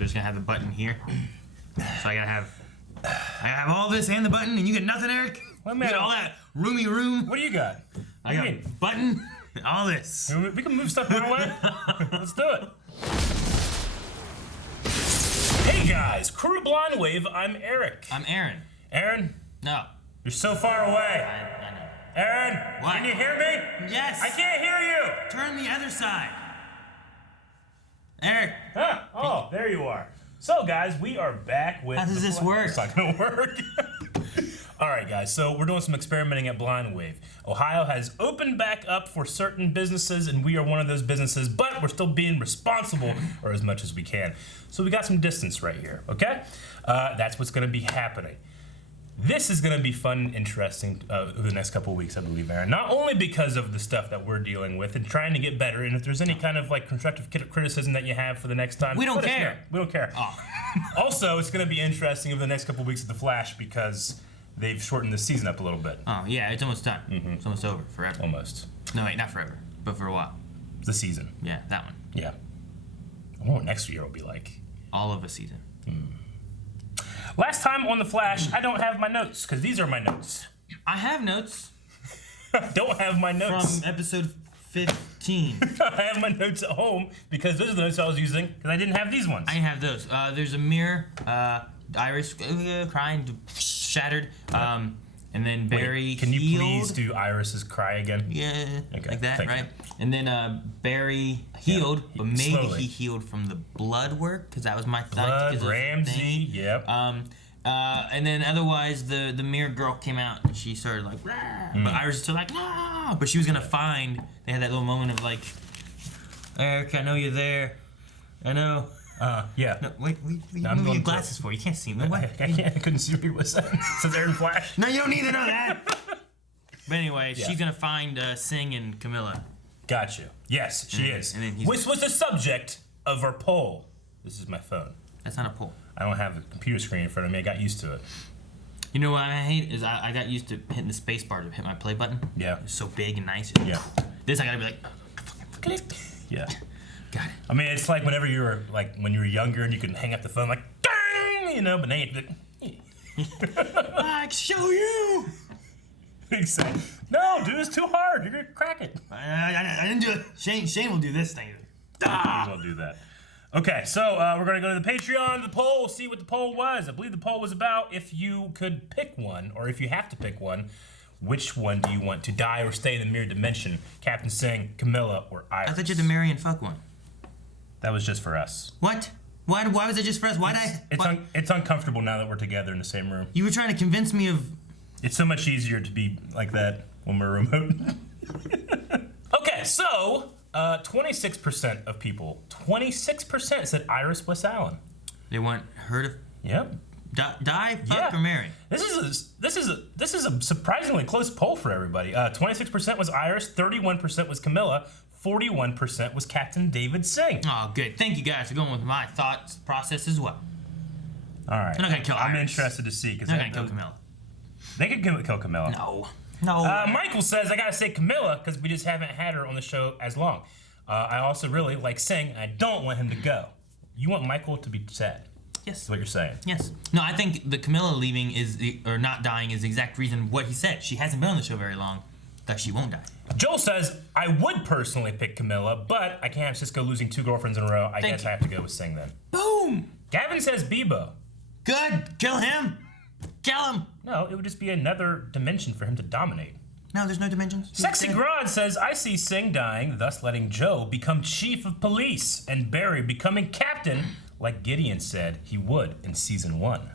They're just gonna have the button here. So I gotta have all this and the button, and you get nothing, Eric? Well, You get all that roomy room. What do you got? I got button, all this. We can move stuff our way. Let's do it. Hey guys, Crew Blind Wave, I'm Eric. I'm Aaron. Aaron? No. You're so far away. I know. Aaron, What? can you hear me? Yes. I can't hear you. Turn the other side. Eric. Huh? Oh, there you are. So guys, we are back with... How does this work? It's not gonna work. All right, guys, so we're doing some experimenting at Blind Wave. Ohio has opened back up for certain businesses, and we are one of those businesses, but we're still being responsible, or as much as we can. So we got some distance right here, okay? That's what's gonna be happening. This is gonna be fun and interesting over the next couple of weeks, I believe, Aaron. Not only because of the stuff that we're dealing with and trying to get better, and if there's any kind of like constructive criticism that you have for the next time, We don't let us care. know. We don't care. Oh. Also, it's gonna be interesting over the next couple of weeks of The Flash because they've shortened the season up a little bit. Oh, yeah, it's almost done. It's almost over, forever. Almost. No, wait, not forever, but for a while. The season. Yeah, that one. Yeah. I wonder what next year will be like. All of a season. Last time on The Flash, I don't have my notes, because these are my notes. I have notes I don't have my notes. from episode 15. I have my notes at home, because those are the notes I was using, because I didn't have these ones. I have those. There's a mirror, Iris crying, shattered, and then Barry Wait, can you healed. please do Iris's cry again? Yeah, Okay, like that, thank you. right? And then Barry healed, but maybe slowly. he healed from the blood work, because that was my thought. Blood, because of the Ramsey, thing. yep. And then otherwise the mirror girl came out and she started like, "Rah!" But Iris is still like, no, but she was gonna find. They had that little moment of like, Eric, I know you're there. I know. Yeah. No, wait, what are you I'm moving going your to- glasses for? You can't see me. I What? couldn't see what you were saying. It says Aaron Flash. No, you don't need to know that. But anyway, Yeah. she's gonna find Sing and Camilla. Got you. Yes, she is. and then he's- Which was the subject of our poll. This is my phone. That's not a poll. I don't have a computer screen in front of me. I got used to it. You know what I hate is I got used to hitting the space bar to hit my play button. Yeah. It's so big and nice. Yeah. This I gotta be like, Yeah. got it. I mean, it's like whenever you were like when you were younger and you could hang up the phone like, dang, you know, but now you have to. I show you. Exactly. No, dude, it's too hard. You're gonna crack it. I didn't do it. Shane will do this thing. Please don't do that. Okay, so we're gonna go to the Patreon, the poll, see what the poll was. I believe the poll was about if you could pick one, or if you have to pick one, which one do you want to die or stay in the mirror dimension? Captain Sing, Camilla, or Iris? I thought you had to marry and fuck one. That was just for us. What? Why was it just for us? Why'd I? It's uncomfortable now that we're together in the same room. You were trying to convince me of. It's so much easier to be like that when we're remote. Okay, so 26% of people, 26% said Iris West Allen. They want her to Yep. die, fuck, Yeah. or marry. This is a surprisingly close poll for everybody. 26% was Iris, 31% was Camilla, 41% was Captain David Singh. Oh, good. Thank you guys for going with my thoughts process as well. All right. They're not gonna kill I'm Iris. interested to see because They're not gonna kill Camilla. They could kill Camilla. No. No. Michael says I gotta say Camilla because we just haven't had her on the show as long. I also really like Singh. I don't want him to go. You want Michael to be sad. Yes. That's what you're saying. Yes. No, I think the Camilla leaving or not dying is the exact reason what he said. She hasn't been on the show very long, that she won't die. Joel says I would personally pick Camilla, but I can't have Cisco losing 2 girlfriends in a row. I guess I have to go with Singh then. Boom. Gavin says Bebo. Good. Kill him. Kill him. No, it would just be another dimension for him to dominate. No, there's no dimensions. Sexy Dead. Grod says, I see Singh dying, thus letting Joe become chief of police, and Barry becoming captain, like Gideon said he would in season 1.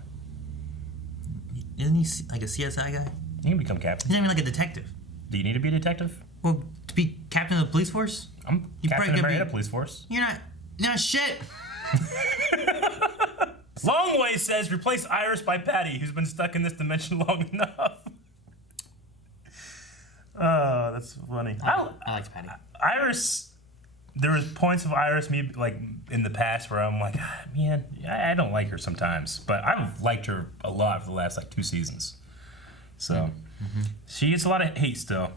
Isn't he like a CSI guy? You can become captain. He's not even like a detective. Do you need to be a detective? Well, to be captain of the police force? I'm You captain probably of could Marietta be- Police Force. You're not shit. Longway says, replace Iris by Patty, who's been stuck in this dimension long enough. Oh, that's funny. I like Patty. Iris, there was points of Iris me like in the past where I'm like, ah, man, I don't like her sometimes, but I've liked her a lot for the last like 2 seasons. So she gets a lot of hate still.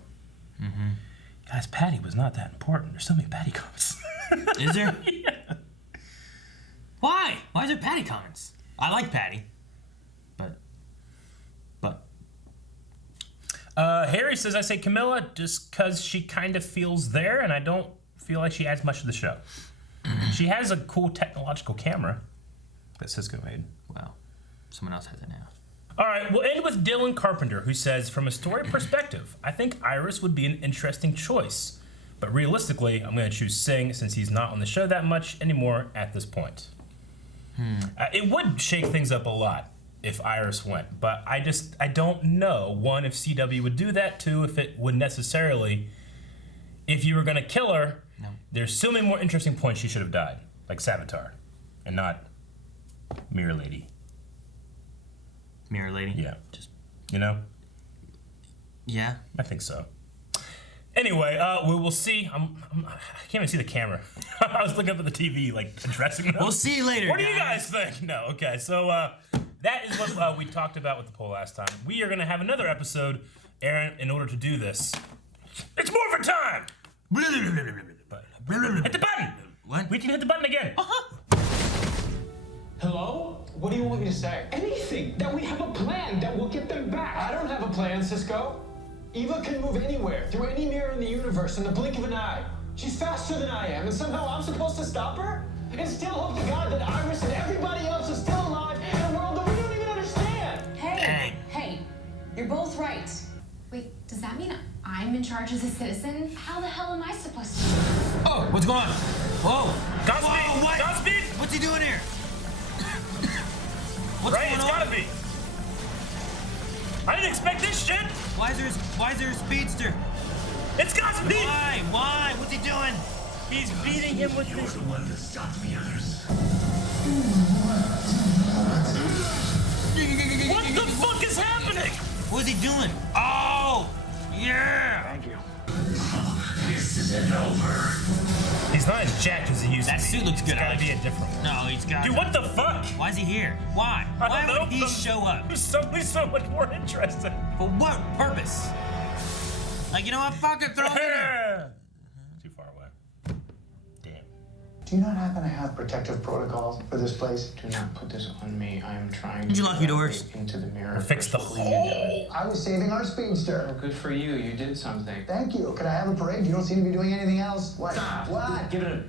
Guys, Patty was not that important. There's so many Patty comics. Is there? Yeah. Why? Why is there Patty comments? I like Patty. But. Harry says, I say Camilla just because she kind of feels there, and I don't feel like she adds much to the show. She has a cool technological camera that Cisco made. Well, someone else has it now. All right, we'll end with Dylan Carpenter, who says, from a story perspective, I think Iris would be an interesting choice. But realistically, I'm going to choose Singh since he's not on the show that much anymore at this point. It would shake things up a lot if Iris went, but I don't know, one, if CW would do that, two, if it would necessarily, if you were going to kill her, there's so many more interesting points she should have died, like Savitar, and not Mirror Lady. Mirror Lady? Yeah. Just, you know? Yeah. I think so. Anyway, we will see. I can't even see the camera. I was looking up at the TV, like, addressing them. We'll see you later, What do you guys think? No, okay. So, that is what we talked about with the poll last time. We are going to have another episode, Aaron, in order to do this. It's Morphin time! Hit the button! What? We can hit the button again. Hello? What do you want me to say? Anything. That we have a plan that will get them back. I don't have a plan, Cisco. Eva can move anywhere, through any mirror in the universe in the blink of an eye. She's faster than I am, and somehow I'm supposed to stop her? And still hope to God that Iris and everybody else is still alive in a world that we don't even understand. Hey, you're both right. Wait, does that mean I'm in charge as a citizen? How the hell am I supposed to? Oh, what's going on? Whoa. Godspeed! Whoa, what? Godspeed! What's he doing here? What's Right, going it's on? gotta be. I didn't expect this shit! Why is there a speedster? It's Godspeed! Why? What's he doing? He's beating him with this. The one that stopped the others. What the fuck is happening? What's he doing? Oh! Yeah! Thank you. This isn't over. He's not as jacked as he used to be. That suit looks good, It's gotta Alex. be a different one. No, he's got. Dude, what the fuck? Why is he here? Why? I Why don't know. would he show up? He's so much more interesting. For what purpose? Like, you know what? Fuck it, throw him in there. Too far away. Damn. Do you not happen to have protective protocols for this place? Do not put this on me. I am trying Did you to lock your doors? navigate into the mirror. Or fix the first before you do it. I was saving our speedster. Good for you. You did something. Thank you. Could I have a parade? You don't seem to be doing anything else. What? What? Give it a...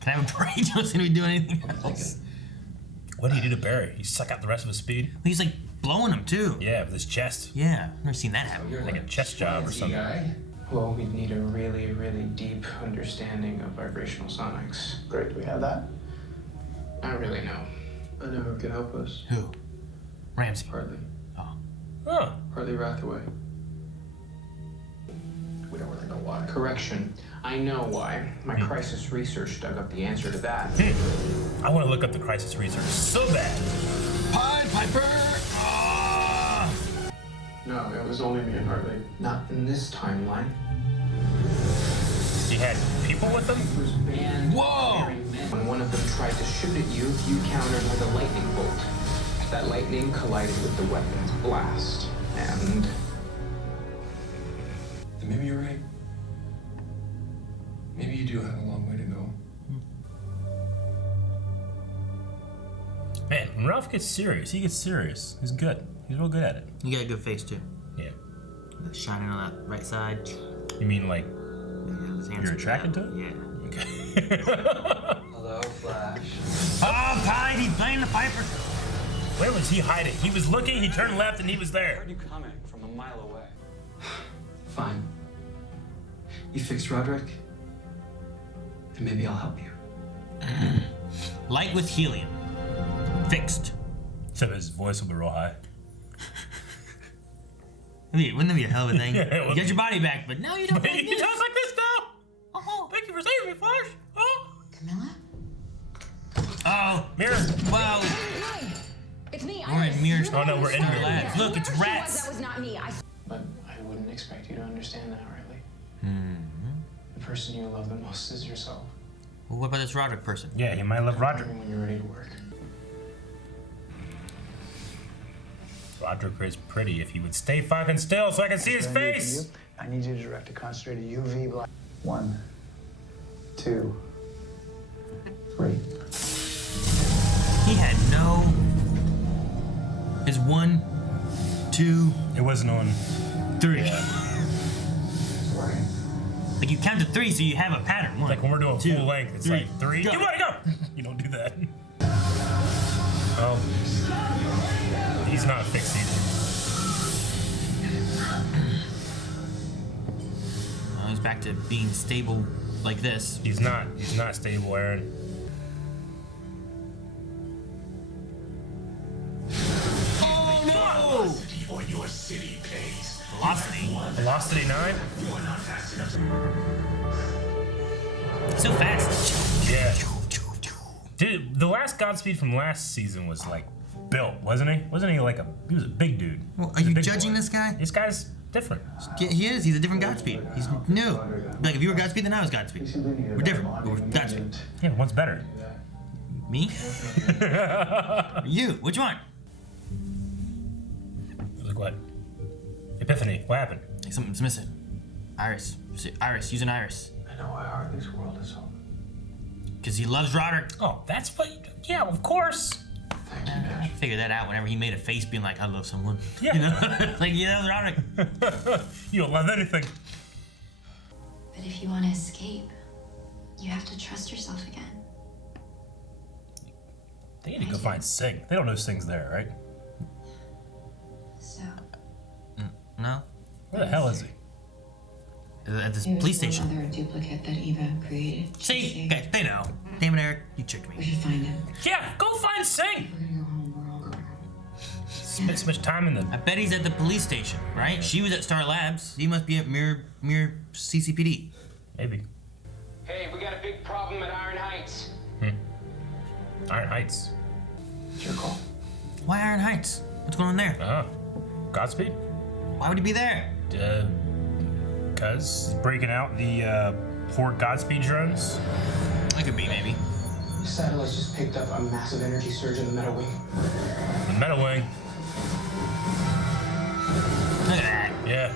Can I have a break? You don't seem to be doing anything else. What did he do to Barry? He suck out the rest of his speed? He's like blowing him too. Yeah, with his chest. Yeah, I've never seen that happen. Like a chest job or something. Well, we'd need a really, really deep understanding of vibrational sonics. Great. Do we have that? I don't really know. I know who could help us. Who? Ramsey. Hartley. Oh. Hartley Rathaway. We don't really know why. Correction. I know why. My crisis research dug up the answer to that. I want to look up the crisis research so bad. Pied Piper! Ah! No, it was only me and Hartley. Not in this timeline. He had people with him? It was banned. Whoa! When one of them tried to shoot at you, you countered with a lightning bolt. That lightning collided with the weapon's blast, and... Then maybe you're right. Maybe you do have a long way to go. Man, when Ralph gets serious, he gets serious. He's good. He's real good at it. You got a good face too. Yeah. The shining on that right side. You mean like Yeah, his hands you're are attracted to down. it? Yeah. Okay. Hello, Flash. Oh, Pied, he's playing the Piper. Where was he hiding? He was looking, he turned left, and he was I there. heard you coming from a mile away. Fine. You fixed Roderick? Then maybe I'll help you. Light with helium. Fixed. So his voice will be real high. Wouldn't that be a hell of a thing? Yeah, it You would get be. your body back, but no, you don't. Like He this. talks like this now. Oh, Thank you for saving me, Flash. Oh. Camilla? oh, Mirror. wow. It's me, We're in Mirror. Oh no, we're in Star here. Labs. Look, it's rats. That was not me. But I wouldn't expect you to understand that, Riley. Mm-hmm. The person you love the most is yourself. Well, what about this Roderick person? Yeah, he might love Roderick. When you're ready to work. Roderick is pretty if he would stay fucking still so I can see his What I need from face. you, I need you to direct a concentrated UV blast. 1, 2, 3. 1, 2, It wasn't on. 3. Yeah. Like you count to 3, so you have a pattern. 1, Like when we're doing 2, full length, it's 3, like 3. go. You wanna go? You don't do that. Oh. He's not fixed either. He's back to being stable like this. He's not stable, Aaron. Oh no! Or your city pays. Velocity. Velocity 9? You're not fast enough. So fast. Yeah. Dude, the last Godspeed from last season was like built, wasn't he? Wasn't he like he was a big dude. Well, are He's a you big judging boy. this guy? This guy's different. Yeah, he is. He's a different Godspeed. He's new. Like if you were Godspeed, then I was Godspeed. We're different. But we're Godspeed. Yeah, but what's better? Me? You? Which one? Like what? Epiphany. What happened? Like something's missing. Iris. Iris. Use an iris. I know how hard this world is. Because he loves Roderick. Oh, that's what. Yeah, of course. Thank you, Dad. Figured that out whenever he made a face being like, I love someone. Yeah. You know? Like, he loves Roderick. You don't love anything. But if you want to escape, you have to trust yourself again. They need to go find Sing. They don't know Sing's there, right? So, No? Where the hell is he? At this police station. Another duplicate that Eva created. See? Okay, they know. Damn it, Eric. You tricked We me. should find him. Yeah, go find Sing. We're gonna go home. We're all going home. Spent so much time in the. I bet he's at the police station, right? She was at Star Labs. He must be at Mirror CCPD. Maybe. Hey, we got a big problem at Iron Heights. Iron Heights. It's your call. Why Iron Heights? What's going on there? Godspeed? Why would he be there? Because he's breaking out the 4 Godspeed drones. That could be, maybe. Satellites just picked up a massive energy surge in the metal wing. The metal wing. Look at that. Yeah.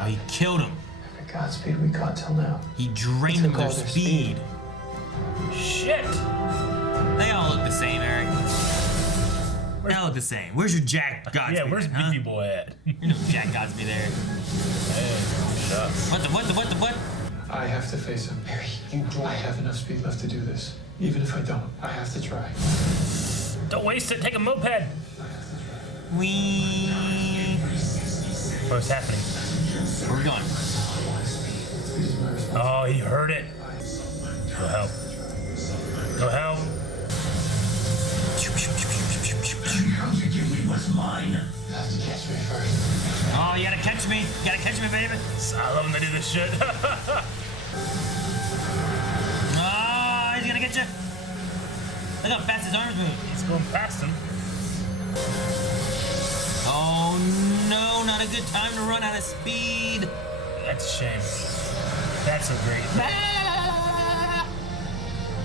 Oh, he killed him. Every Godspeed we caught till now. He drained them of their Took all their speed. Shit. They all look the same, Eric. They all look the same. Where's your Jack Godspeed? Yeah, where's huh? Beefy Boy at? You're no Jack Godspeed there. Hey, shucks. What? I have to face him. Barry, you don't. I have enough speed left to do this. Even if I don't, I have to try. Don't waste it. Take a moped. We. What's happening? Where are we going? Oh, he heard it. Go help. Go help. How could you give me what's mine? You have to catch me first. Oh, you gotta catch me. You gotta catch me, baby. I love when they do this shit. Oh, he's gonna get you. Look how fast his arms move. He's going past him. Oh no, not a good time to run out of speed. That's a shame. That's a great thing.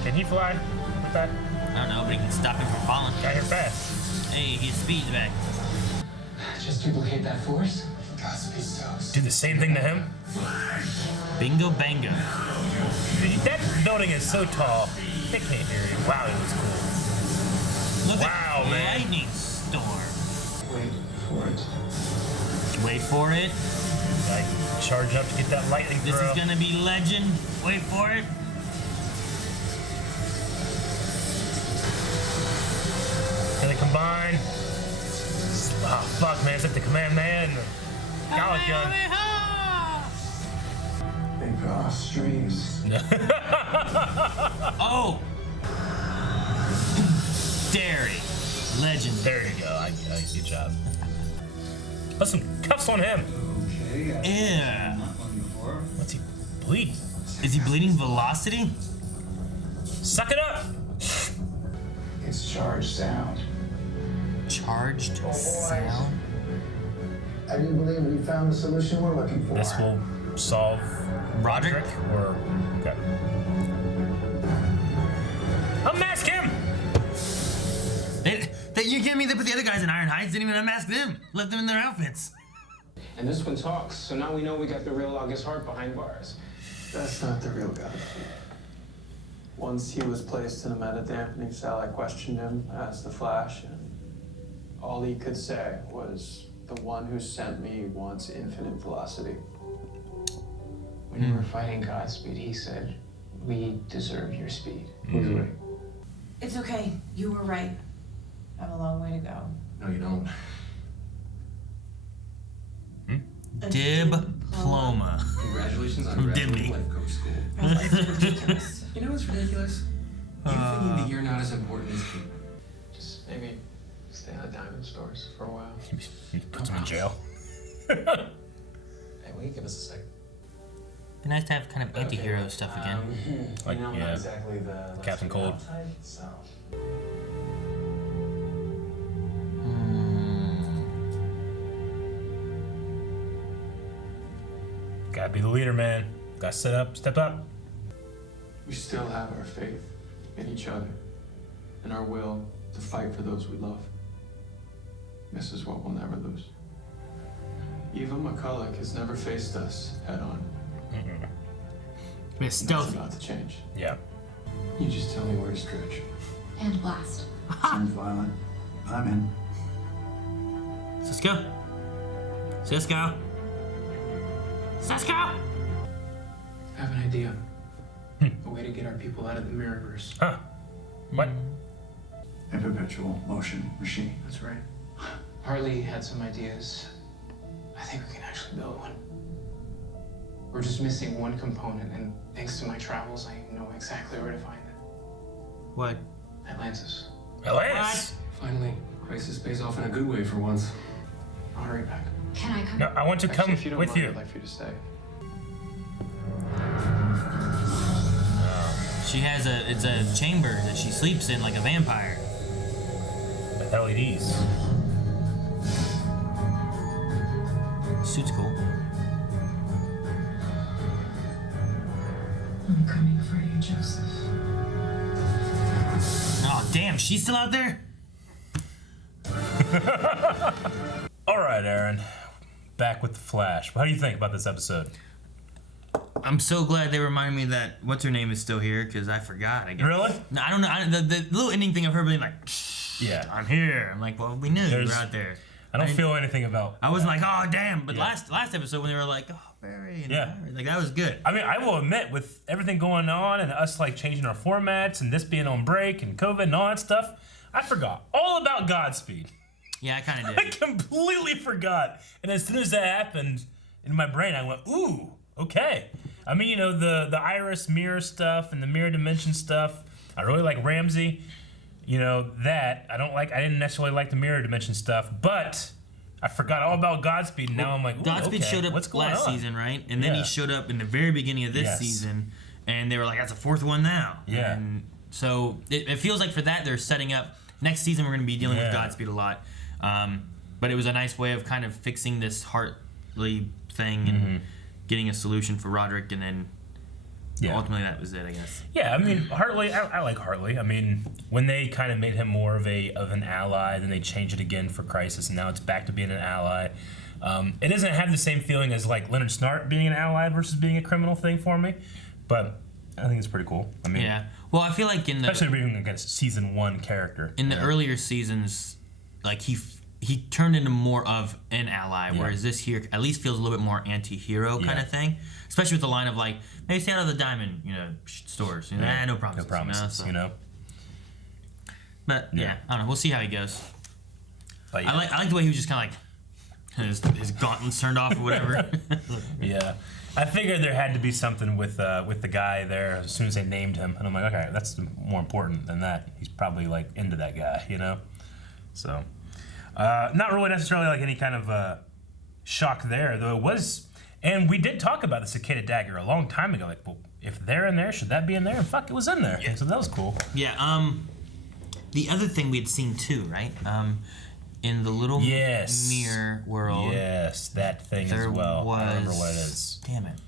Can he fly with that? I don't know, but he can stop him from falling. Got here fast. Hey, his speed's back. Just duplicate that force. Godspeed's toast. Do the same thing to him. Bingo bango. That building is so tall. They can't hear you. Wow, it was cool. Look Wow, at man. lightning storm. Wait for it. Wait for it. Like, charge up to get that lightning This throw. is gonna be legend. Wait for it. And they combine. Oh, fuck, man. It's like the Command Man. Gauntlet gun. They cross streams. Oh! Dairy. Legend. There you go. Good job. Put some cuffs on him. Yeah. What's he bleeding? Is he bleeding velocity? Suck it up. It's charged sound. Charged sound? I do believe we found the solution we're looking for. This will solve Roderick? or okay. Unmask him. You kidding me? They put the other guys in Iron Heights, didn't even unmask them. Left them in their outfits. And this one talks, so now we know we got the real August Hart behind bars. That's not the real Godspeed. Once he was placed in a meta-dampening cell, I questioned him, asked the Flash, and All he could say was, "The one who sent me wants infinite velocity." When you were fighting Godspeed, he said, "We deserve your speed." Who's right? It's okay. You were right. I have a long way to go. No, you don't. Diploma. Congratulations on From graduating Dimmy. life coach school. That's ridiculous. You know what's ridiculous? You thinking that you're not as important as people. Just maybe stay out of diamond stores for a while. He puts him in jail. Hey, will you give us a second? Be nice to have kind of anti-hero stuff again. Like, you know, yeah. not exactly the Captain Cold. Type, so. Gotta be the leader, man. Gotta step up. We still have our faith in each other and our will to fight for those we love. This is what we'll never lose. Eva McCulloch has never faced us head on. It's And that's stealthy. about to change. Yeah. You just tell me where to stretch. And blast. Sounds violent. I'm in. Cisco. Cisco. Cisco. I have an idea. A way to get our people out of the Mirrorverse. Huh. What? A perpetual motion machine. That's right. Harley had some ideas. I think we can actually build one. We're just missing one component, and thanks to my travels, I know exactly where to find it. What? Atlantis. Atlantis. Finally, crisis pays off in a good way for once. I'll hurry back. Can I come? No, I want to Actually, come if you don't with mind, you. I'd like for you to stay. She has it's a chamber that she sleeps in like a vampire. With LEDs. Suit's cool. I'm coming for you, Joseph. Oh damn, she's still out there? All right, Aaron. Back with the Flash. How do you think about this episode? I'm so glad they reminded me that what's her name is still here because I forgot. I guess. Really? No, I don't know. The little ending thing of her being like, Yeah. I'm here. I'm like, well, we knew you There's- were out there. I don't feel anything about. I wasn't like, oh damn. But Yeah. last episode when they were like, oh Barry, and Yeah. Barry, like that was good. I mean, I will admit, with everything going on and us like changing our formats and this being on break and COVID and all that stuff, I forgot all about Godspeed. Yeah, I kind of I did. completely forgot. And as soon as that happened, in my brain, I went, ooh, okay. I mean, you know, the iris mirror stuff and the mirror dimension stuff. I really like Ramsey. You know, that. I didn't necessarily like the mirror dimension stuff, but I forgot all about Godspeed. And now I'm like, ooh, Godspeed okay. showed up What's going last on? season, right? And then he Yeah. showed up in the very beginning of this Yes. season, and they were like, that's a fourth one now. Yeah. And so it feels like for that they're setting up. Next season we're going to be dealing with Yeah. Godspeed a lot. But it was a nice way of kind of fixing this Hartley thing and getting a solution for Roderick, and then Yeah. ultimately that was it, I guess. Yeah, I mean, Hartley, I like Hartley. I mean, when they kind of made him more of an ally, then they changed it again for Crisis, and now it's back to being an ally. It doesn't have the same feeling as like Leonard Snart being an ally versus being a criminal thing for me, but I think it's pretty cool. I mean, Yeah. Well, I feel like in the especially being against season 1 character. in the earlier seasons, like he turned into more of an ally, Yeah. whereas this here at least feels a little bit more anti-hero kind Yeah. of thing. Especially with the line of like, maybe stay out of the diamond, stores. Yeah. No promises. No promises, so. you know. But yeah, I don't know. We'll see how he goes. But I like the way he was just kind of like his gauntlets turned off or whatever. Yeah, I figured there had to be something with the guy there as soon as they named him, and I'm like, okay, that's more important than that. He's probably like into that guy, you know. So, not really necessarily like any kind of shock there, though it was. And we did talk about the cicada dagger a long time ago. Like, well, if they're in there, should that be in there? And fuck, it was in there. Yeah. So that was cool. Yeah. The other thing we had seen too, right? In the little mirror world. Yes, that thing there as well. Was, I remember what it is. Damn it.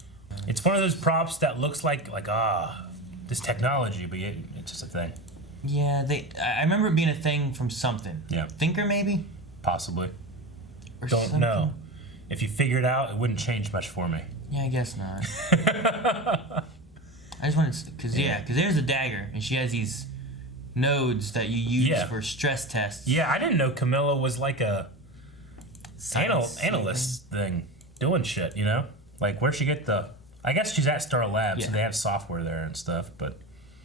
It's one of those props that looks like this technology, but it's just a thing. Yeah, I remember it being a thing from something. Yeah. Thinker maybe? Possibly. Or Don't something? know. If you figure it out, it wouldn't change much for me. Yeah, I guess not. I just wanted to, because there's a dagger, and she has these nodes that you use for stress tests. Yeah, I didn't know Camilla was like a Science analyst thing, doing shit, you know? Like, where'd she get the... I guess she's at Star Labs, so they have software there and stuff, but...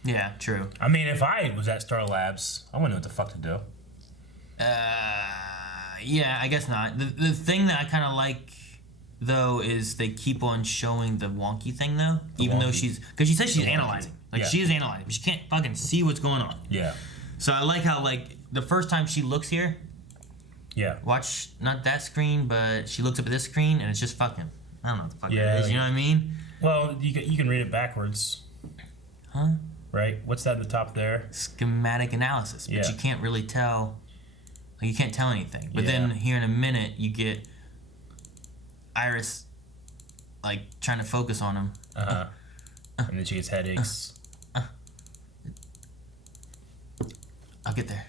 Yeah, true. I mean, if I was at Star Labs, I wouldn't know what the fuck to do. Yeah, I guess not. The thing that I kind of like, though, is they keep on showing the wonky thing, though. Even though she's... Because she says she's analyzing. Like, she is analyzing, but she can't fucking see what's going on. Yeah. So I like how, like, the first time she looks here... Yeah. Watch, not that screen, but she looks up at this screen, and it's just fucking... I don't know what the fuck Yeah, it is, you know what I mean? Well, you can read it backwards. Huh? Right? What's that at the top there? Schematic analysis. But you can't really tell... Like, you can't tell anything. But then here in a minute, you get Iris, like, trying to focus on him. And then she gets headaches. I'll get there.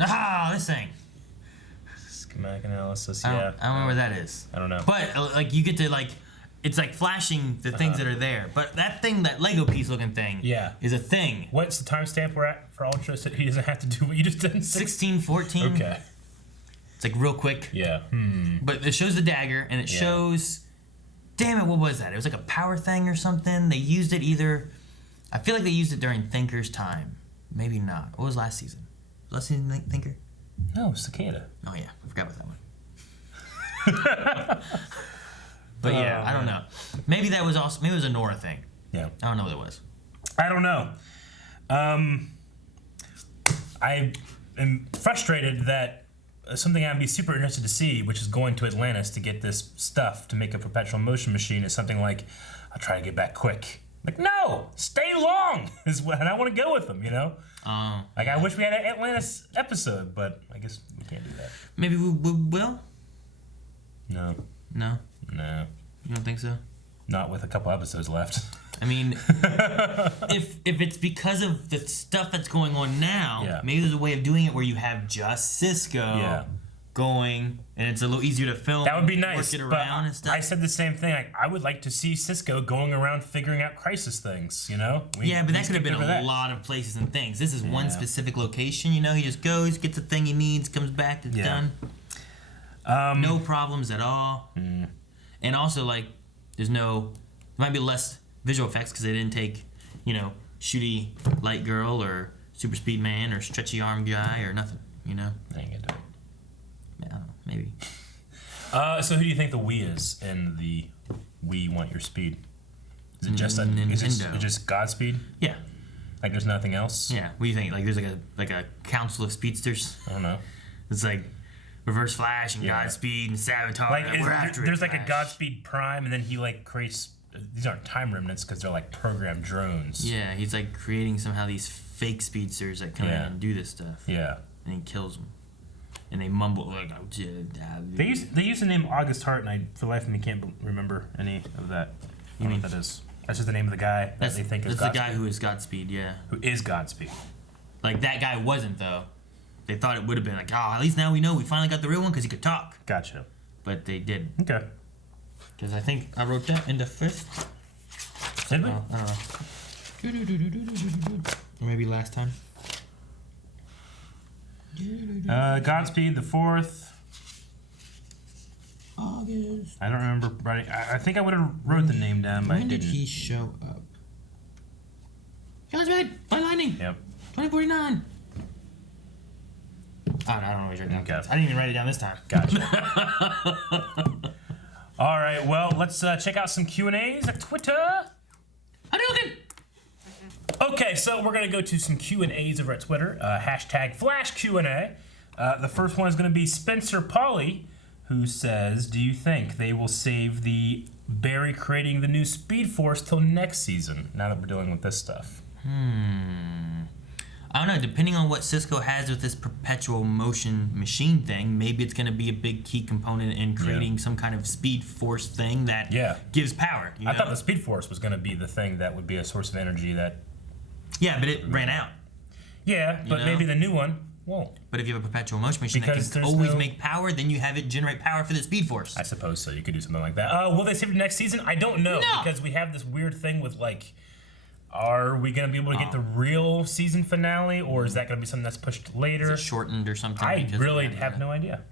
Ah, this thing. Schematic analysis, I don't know where that is. I don't know. But, like, you get to, like... It's like flashing the things that are there. But that thing, that Lego piece looking thing, is a thing. What's the timestamp we're at for Ultra so he doesn't have to do what you just did? 1614. Okay. It's like real quick. Yeah. But it shows the dagger, and it shows... Damn it, what was that? It was like a power thing or something. They used it either... I feel like they used it during Thinker's time. Maybe not. What was last season? Last season Thinker? No, Cicada. Oh, yeah. I forgot about that one. But yeah, I don't know. Maybe that was also... Maybe it was a Nora thing. Yeah. I don't know what it was. I don't know. I am frustrated that something I'd be super interested to see, which is going to Atlantis to get this stuff to make a perpetual motion machine, is something like, I'll try to get back quick. Like, no! Stay long! And I want to go with them, you know? Like, I wish we had an Atlantis episode, but I guess we can't do that. Maybe we will? No. No? No. You don't think so? Not with a couple episodes left. I mean, if it's because of the stuff that's going on now, maybe there's a way of doing it where you have just Cisco going, and it's a little easier to film. That would be nice. Work it But around and stuff. I said the same thing. I would like to see Cisco going around figuring out crisis things, you know? But that could have been a lot of places and things. This is one specific location, you know? He just goes, gets the thing he needs, comes back, it's done. No problems at all. And also, like, there might be less visual effects because they didn't take, you know, shooty light girl or super speed man or stretchy arm guy or nothing, you know? I ain't gonna do it. Yeah, I don't know, maybe. So who do you think the we is in the We Want Your Speed? Is it just Nintendo. Is just Godspeed? Yeah. Like there's nothing else? Yeah. What do you think? Like there's like a council of speedsters? I don't know. It's like Reverse Flash and Godspeed and Sabotage. Like there's like Flash. a Godspeed Prime, and then he like creates. These aren't time remnants because they're like programmed drones. Yeah, he's like creating somehow these fake speedsters that come in and do this stuff. Yeah. And he kills them. And they mumble like, They use the name August Hart, and I for the life of me can't remember any of that. I don't know what that is. That's just the name of the guy that they think is Godspeed. That's the guy who is Godspeed, yeah. Who is Godspeed. Like that guy wasn't though. They thought it would have been like, oh, at least now we know we finally got the real one because he could talk. Gotcha. But they didn't. Okay. Because I think I wrote that in the fifth. Did we? I don't know. Or maybe last time. Godspeed the 4th. August. I don't remember writing. I think I would have wrote the name down, but I When didn't. did he show up? Godspeed by lightning. Yep. 2049. I don't know what you're doing. Okay. I didn't even write it down this time. Gotcha. All right. Well, let's check out some Q&As at Twitter. Hadouken! Okay, so we're gonna go to some Q&As over at Twitter. Hashtag Flash Q&A. The first one is gonna be Spencer Pauly, who says, "Do you think they will save the Barry creating the new Speed Force till next season? Now that we're dealing with this stuff." I don't know. Depending on what Cisco has with this perpetual motion machine thing, maybe it's going to be a big key component in creating some kind of Speed Force thing that gives power. You know? I thought the Speed Force was going to be the thing that would be a source of energy that... Yeah, but it ran out. Yeah, but maybe the new one won't. But if you have a perpetual motion machine that can always make power, then you have it generate power for the Speed Force. I suppose so. You could do something like that. Will they save it next season? I don't know. Because we have this weird thing with, like... Are we going to be able to get the real season finale, or is that going to be something that's pushed later? Is it shortened or something? I really have no idea.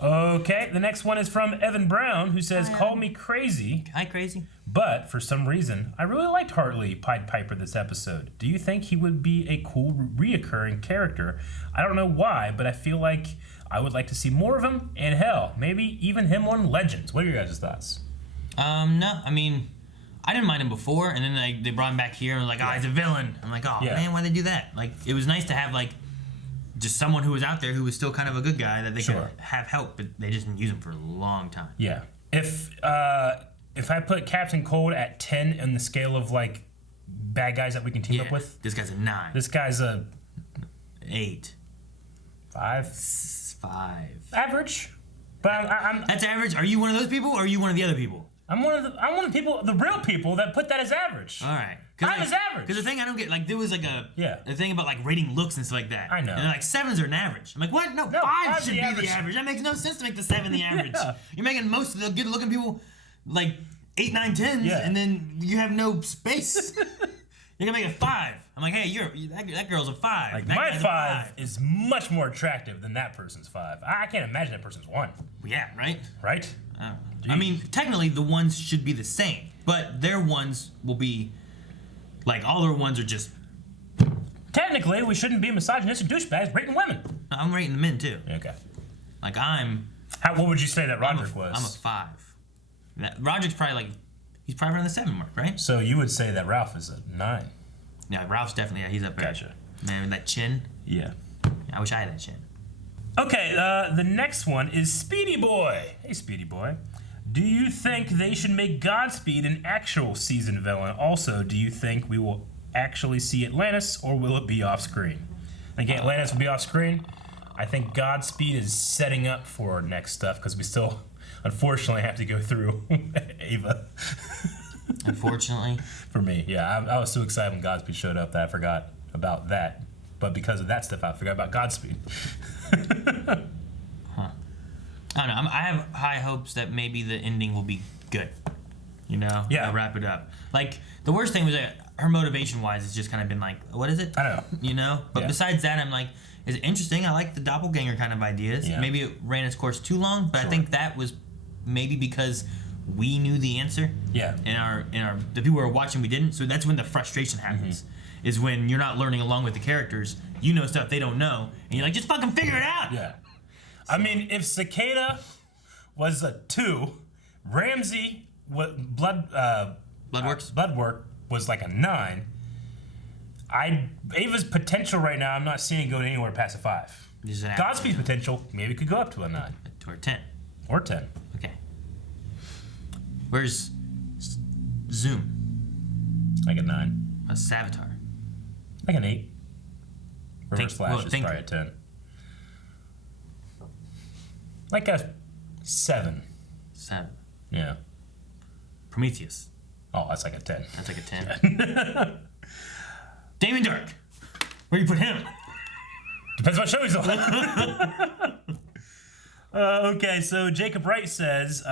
Okay, the next one is from Evan Brown, who says, "Call me crazy. Hi, crazy. But for some reason, I really liked Hartley Pied Piper this episode. Do you think he would be a cool reoccurring character? I don't know why, but I feel like I would like to see more of him, and hell, maybe even him on Legends." What are your guys' thoughts? No, I mean, I didn't mind him before, and then they brought him back here and was like, oh, he's a villain. I'm like, oh man, why'd they do that? Like, it was nice to have like just someone who was out there who was still kind of a good guy that they could have help, but they just didn't use him for a long time. Yeah. If I put Captain Cold at 10 in the scale of like bad guys that we can team up with, this guy's a 9. This guy's a 8. 5. 5. Average. But I'm that's average. Are you one of those people, or are you one of the other people? I'm one of the people, the real people that put that as average. All right. I'm as average. Because the thing I don't get, like, there was like a thing about like rating looks and stuff like that. I know. And they're like 7s are an average. I'm like, what? No, 5 should be the average. That makes no sense to make the 7 the average. You're making most of the good-looking people like 8, 9, 10s, and then you have no space. You're gonna make it 5. I'm like, hey, that girl's a 5. Like my 5 is much more attractive than that person's 5. I can't imagine that person's 1. Yeah, right. Right. I mean, technically the ones should be the same, but their ones will be like all their ones are just. Technically, we shouldn't be misogynistic douchebags rating women. I'm rating the men too. Okay. Like I'm. What would you say that Roderick was? I'm a 5. Roderick's probably he's probably around the 7 mark, right? So you would say that Ralph is a 9. Yeah, Ralph's definitely he's up there. Gotcha. Man, with that chin. Yeah. I wish I had that chin. Okay, the next one is Speedy Boy. Hey, Speedy Boy. Do you think they should make Godspeed an actual season villain? Also, do you think we will actually see Atlantis, or will it be off screen? I think Atlantis will be off screen. I think Godspeed is setting up for next stuff because we still, unfortunately, have to go through Ava. Unfortunately. For me, yeah. I was so excited when Godspeed showed up that I forgot about that. But because of that stuff, I forgot about Godspeed. I don't know. I have high hopes that maybe the ending will be good. You know? Yeah. They'll wrap it up. Like, the worst thing was that her motivation-wise has just kind of been like, what is it? I don't know. You know? But besides that, I'm like, it's interesting. I like the doppelganger kind of ideas. Yeah. Maybe it ran its course too long, but I think that was maybe because we knew the answer. Yeah. And the people who were watching, we didn't. So that's when the frustration happens. Is when you're not learning along with the characters. You know stuff they don't know, and you're like, just fucking figure it out. Yeah. I mean, if Cicada was a 2, Ramsey Bloodwork was like a 9. Ava's potential right now, I'm not seeing going anywhere past a 5. Godspeed's potential maybe could go up to a 9 or 10 or 10. Okay. Where's Zoom? Like a 9. A Savitar. Like an 8. Reverse Flash is probably a 10. Like a 7. 7. Yeah. Prometheus. Oh, that's like a 10. That's like a 10. Damon Dark. Where do you put him? Depends what show he's on. Okay, so Jacob Wright says,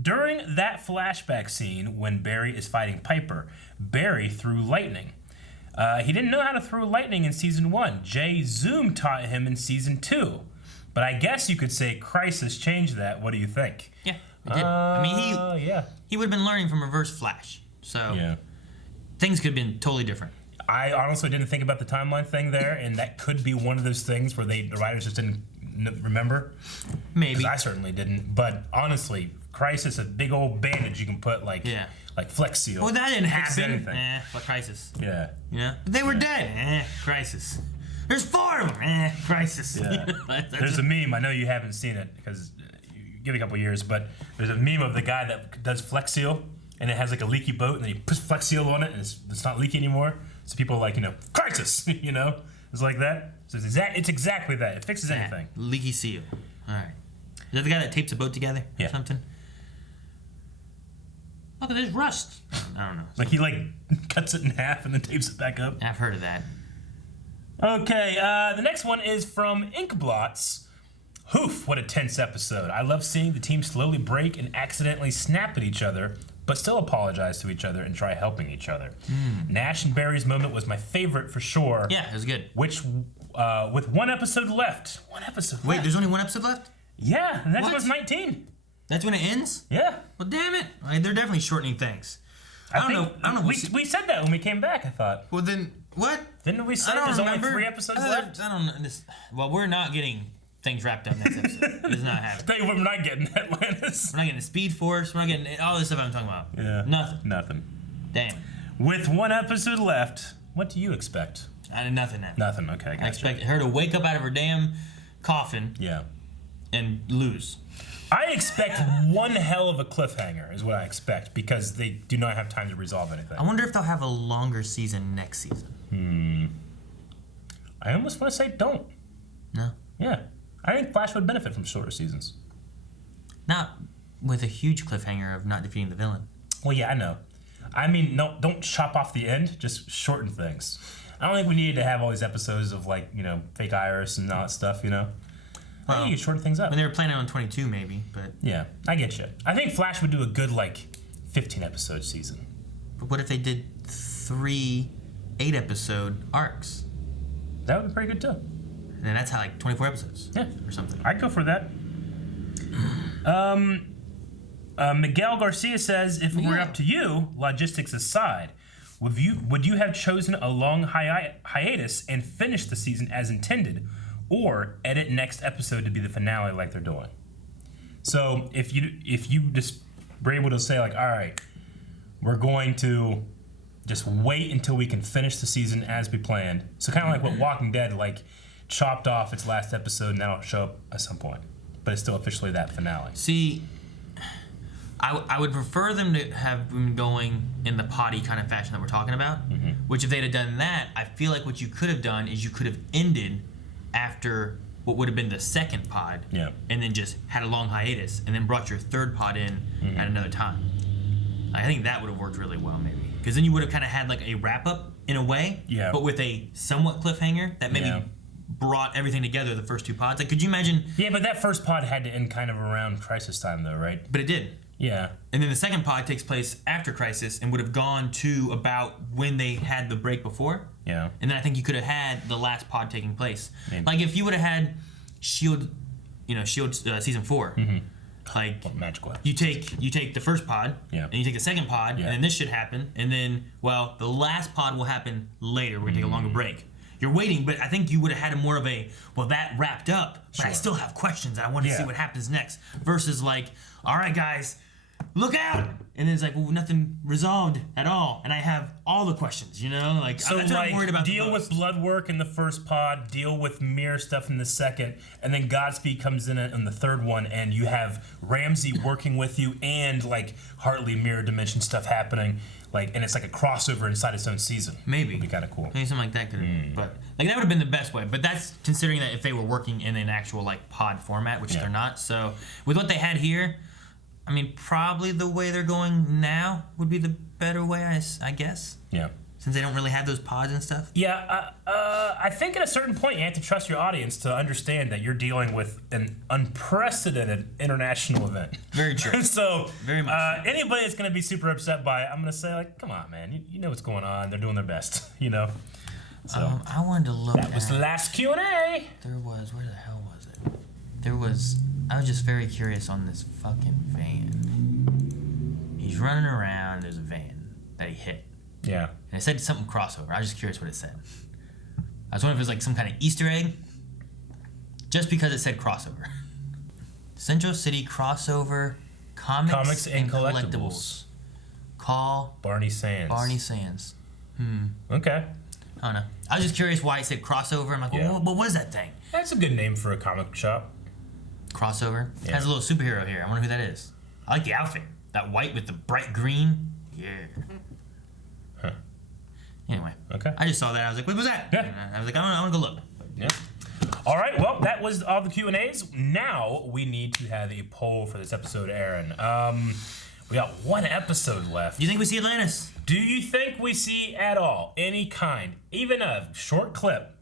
during that flashback scene when Barry is fighting Piper, Barry threw lightning. He didn't know how to throw lightning in season 1. Jay Zoom taught him in season 2. But I guess you could say Crisis changed that. What do you think? Yeah, it did. I mean, he would have been learning from Reverse Flash. So things could have been totally different. I honestly didn't think about the timeline thing there, and that could be one of those things where the writers just didn't remember. Maybe. Because I certainly didn't. But honestly, Crisis, a big old bandage you can put like Flex Seal. Well, that didn't happen. But Crisis. Yeah. You know? But they were dead. Crisis. There's 4 of them. Crisis. Yeah. There's a meme. I know you haven't seen it because you give it a couple years, but there's a meme of the guy that does Flex Seal, and it has like a leaky boat, and then he puts Flex Seal on it, and it's not leaky anymore. So people are like, Crisis. It's like that. So it's exactly that. It fixes anything. Leaky seal. All right. Is that the guy that tapes a boat together? Yeah. Or something? Look, there's rust. I don't know. Like he cuts it in half and then tapes it back up. I've heard of that. Okay, the next one is from Inkblots. Hoof, what a tense episode. I love seeing the team slowly break and accidentally snap at each other, but still apologize to each other and try helping each other. Nash and Barry's moment was my favorite for sure. Yeah, it was good. Which, with one episode left. Wait, there's only one episode left? Yeah, the next What? one's 19. That's when it ends? Yeah. Well, damn it. They're definitely shortening things. I don't know. We said that when we came back, I thought. Well, then, what? Didn't we say there's only 3 episodes left? I don't know. Well, we're not getting things wrapped up next episode. It's not happening. We're not getting Atlantis. We're not getting the Speed Force. We're not getting all this stuff I'm talking about. Yeah. Nothing. Damn. With 1 episode left, what do you expect? Nothing now. Nothing, okay. I expect her to wake up out of her damn coffin. Yeah. And lose. I expect one hell of a cliffhanger is what I expect because they do not have time to resolve anything. I wonder if they'll have a longer season next season. I almost want to say don't. No. Yeah. I think Flash would benefit from shorter seasons. Not with a huge cliffhanger of not defeating the villain. Well, yeah, I know. I mean, no, don't chop off the end. Just shorten things. I don't think we needed to have all these episodes of, like, you know, fake Iris and all that stuff, you know? I think you could shorten things up. When they were planning on 22, maybe, but... Yeah, I get you. I think Flash would do a good, like, 15-episode season. But what if they did 3 8-episode arcs? That would be pretty good, too. And then that's how, like, 24 episodes. Yeah. Or something. I'd go for that. Miguel Garcia says, if it were up to you, logistics aside, would you have chosen a long hiatus and finished the season as intended, or edit next episode to be the finale like they're doing? So if you just were able to say, like, all right, we're going to just wait until we can finish the season as we planned. So kind of like what Walking Dead, like, chopped off its last episode and that'll show up at some point, but it's still officially that finale. See, I would prefer them to have been going in the potty kind of fashion that we're talking about, which if they'd have done that, I feel like what you could have done is you could have ended after what would have been the second pod, and then just had a long hiatus, and then brought your third pod in at another time. I think that would have worked really well, maybe. Because then you would have kind of had like a wrap-up in a way, but with a somewhat cliffhanger that maybe brought everything together, the first 2 pods. Like, could you imagine... Yeah, but that first pod had to end kind of around Crisis time, though, right? But it did. Yeah. And then the second pod takes place after Crisis and would have gone to about when they had the break before. Yeah. And then I think you could have had the last pod taking place. Maybe. Like if you would have had Shield, Shield season 4. Like magical. You take the first pod, and you take the second pod, and then this should happen, and then the last pod will happen later. We're gonna take a longer break. You're waiting, but I think you would have had more of a, that wrapped up, but I still have questions and I want to see what happens next. Versus like, all right, guys, look out! And then it's like, well, nothing resolved at all, and I have all the questions, Like, so that's what I'm worried about. Deal with blood work in the first pod, deal with mirror stuff in the second, and then Godspeed comes in the third one, and you have Ramsey working with you, and like Hartley mirror dimension stuff happening. Like, and it's like a crossover inside its own season. Maybe. It'd be kind of cool. Maybe something like that could have but like that would have been the best way. But that's considering that if they were working in an actual like pod format, which they're not. So with what they had here, I mean, probably the way they're going now would be the better way, I guess. Yeah. Since they don't really have those pods and stuff. Yeah, I think at a certain point you have to trust your audience to understand that you're dealing with an unprecedented international event. Very true. So, very much. Anybody that's going to be super upset by it, I'm going to say, like, come on, man. You know what's going on. They're doing their best, So I wanted to look. That was the last Q&A. There was. Where the hell was it? There was. I was just very curious on this fucking van. He's running around. There's a van that he hit. Yeah. And it said something crossover. I was just curious what it said. I was wondering if it was like some kind of Easter egg. Just because it said crossover. Central City crossover comics and collectibles. Call Barney Sands. Okay. I don't know. I was just curious why it said crossover. I'm like, well, what is that thing? That's a good name for a comic shop. Crossover? Yeah. It has a little superhero here. I wonder who that is. I like the outfit. That white with the bright green. Yeah. Huh. Anyway. Okay. I just saw that. I was like, what was that? Yeah. And I was like, I want to go look. Yeah. All right. Well, that was all the Q&As. Now we need to have a poll for this episode, Aaron. We got 1 episode left. Do you think we see Atlantis? Do you think we see at all, any kind, even a short clip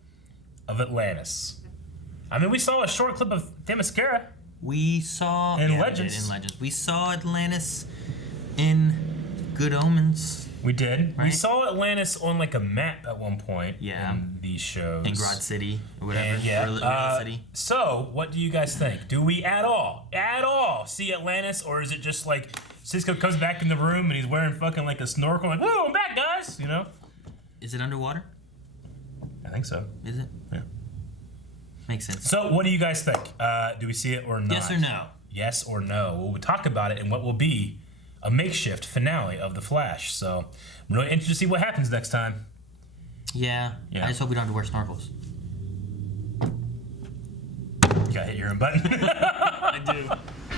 of Atlantis? I mean, we saw a short clip of Themyscira. We saw in Legends. In Legends. We saw Atlantis in Good Omens. We did. We Right? saw Atlantis on like a map at one point. Yeah. In these shows. In Grod City or whatever. And, yeah. Real City. So, what do you guys think? Do we at all see Atlantis, or is it just like Cisco comes back in the room and he's wearing fucking like a snorkel, like, "Whoa, I'm back, guys!" You know? Is it underwater? I think so. Is it? Yeah. Makes sense. So, what do you guys think? Do we see it or not? Yes or no? Yes or no? We'll talk about it in what will be a makeshift finale of The Flash. So, I'm really interested to see what happens next time. Yeah. Yeah. I just hope we don't have to wear snorkels. You gotta hit your own button. I do.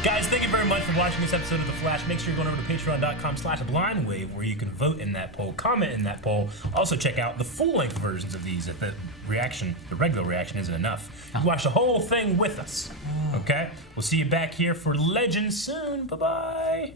Guys, thank you very much for watching this episode of The Flash. Make sure you're going over to patreon.com/blindwave where you can vote in that poll, comment in that poll. Also check out the full-length versions of these if the regular reaction isn't enough. You watch the whole thing with us, okay? We'll see you back here for Legends soon. Bye-bye.